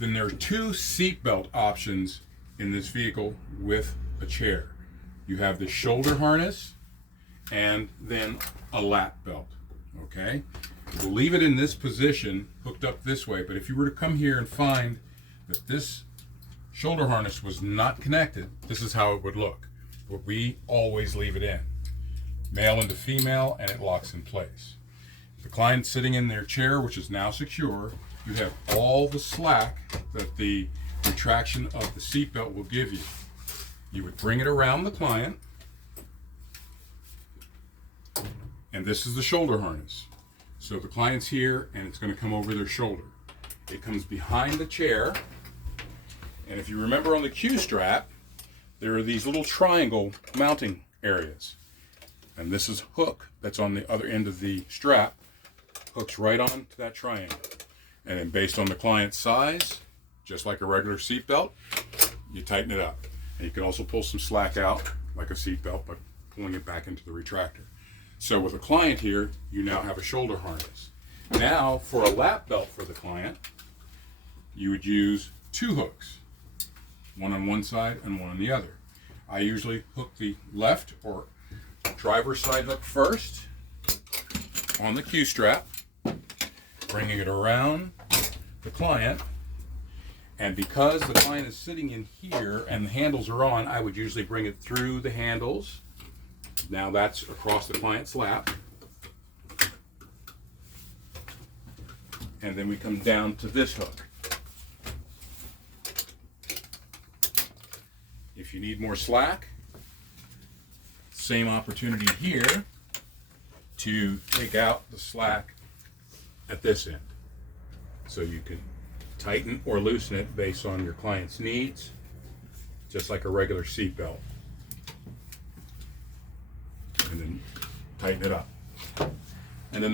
Then there are two seatbelt options in this vehicle with a chair. You have the shoulder harness and then a lap belt, okay? We'll leave it in this position, hooked up this way, but if you were to come here and find that this shoulder harness was not connected, this is how it would look. But we always leave it in. Male into female, and it locks in place. The client's sitting in their chair, which is now secure. You have all the slack that the retraction of the seatbelt will give you. You would bring it around the client, and this is the shoulder harness. So the client's here, and it's going to come over their shoulder. It comes behind the chair, and if you remember on the Q strap, there are these little triangle mounting areas. And this is hook that's on the other end of the strap, hooks right on to that triangle. And then based on the client's size, just like a regular seat belt, you tighten it up. And you can also pull some slack out like a seat belt by pulling it back into the retractor. So with a client here, you now have a shoulder harness. Now for a lap belt for the client, you would use two hooks, one on one side and one on the other. I usually hook the left or driver's side hook first on the Q strap, bringing it around the client. And because the client is sitting in here and the handles are on, I would usually bring it through the handles. Now that's across the client's lap. And then we come down to this hook. If you need more slack, same opportunity here to take out the slack at this end. So you can tighten or loosen it based on your client's needs, just like a regular seat belt. And then tighten it up. And then